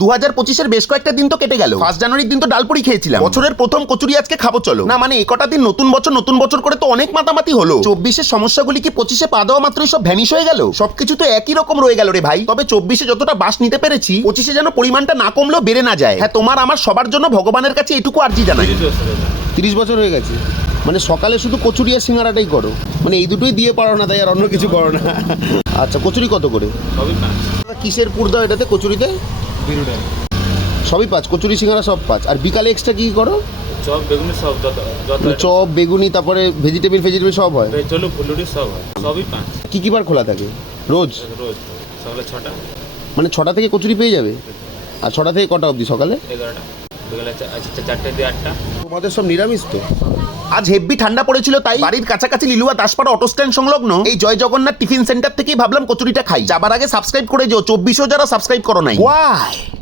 দু হাজার পঁচিশের বেশ কয়েকটা দিন তো কেটে গেল। ফার্স্ট জানুয়ারির দিন তো ডালপুরি খেয়েছিলাম। বছরের প্রথম কচুরি আজকে খাব চলো। না মানে একটা দিন নতুন বছর নতুন বছর করে তো অনেক মাতামাতি হলো। চব্বিশের সমস্যাগুলি কি পঁচিশে পা দেওয়া মাত্রই সব ভ্যানিশ হয়ে গেল? সবকিছু তো একই রকম রয়ে গেল রে ভাই। তবে চব্বিশে যতটা বাস নিতে পেরেছি পঁচিশে যেন পরিমাণটা না কমলেও বেড়ে না যায়। হ্যাঁ তোমার আমার সবার জন্য ভগবানের কাছে এটুকু আর্জি জানাই। তিরিশ বছর হয়ে গেছে। মানে সকালে শুধু কচুরি আর সিঙ্গারাটাই করো। মানে এই দুটোই দিয়ে পারো না তাই আর অন্য কিছু করো না। আচ্ছা কচুরি কত করে? কিসের পুর দাও এটাতে কচুরিতে? সবই পাঁচ কচুরি সিঙ্গারা সব পাঁচ। আর বিকালে এক্সট্রা কি করো? চপ বেগুনি সব যত মানে চপ বেগুনি তারপরে ভেজিটেবিল ভেজিটেবিল সব হয়? চলো ফুলুরি সব হয় সবই পাঁচ। কি কি বার খোলা থাকে? রোজ? রোজ সকালে ছটা। মানে ছটা থেকে কচুরি পেয়ে যাবে? আর ছটা থেকে কটা অবধি সকালে? এগারোটা। বিকালে আচ্ছা চারটে দিয়ে আটটা। তোমাদের সব নিরামিষ তো? আজ হেব্বি ঠান্ডা পড়েছিল, তাই বাড়ির কাছাকাছি লিলুয়া দাসপাড়া অটো স্ট্যান্ড সংলগ্ন এই জয় জগন্নাথ টিফিন সেন্টার থেকেই ভাবলাম কচুরিটা খাই। যাবার আগে সাবস্ক্রাইব করে যেও, চব্বিশও যারা সাবস্ক্রাইব করো নাই। ওয়াই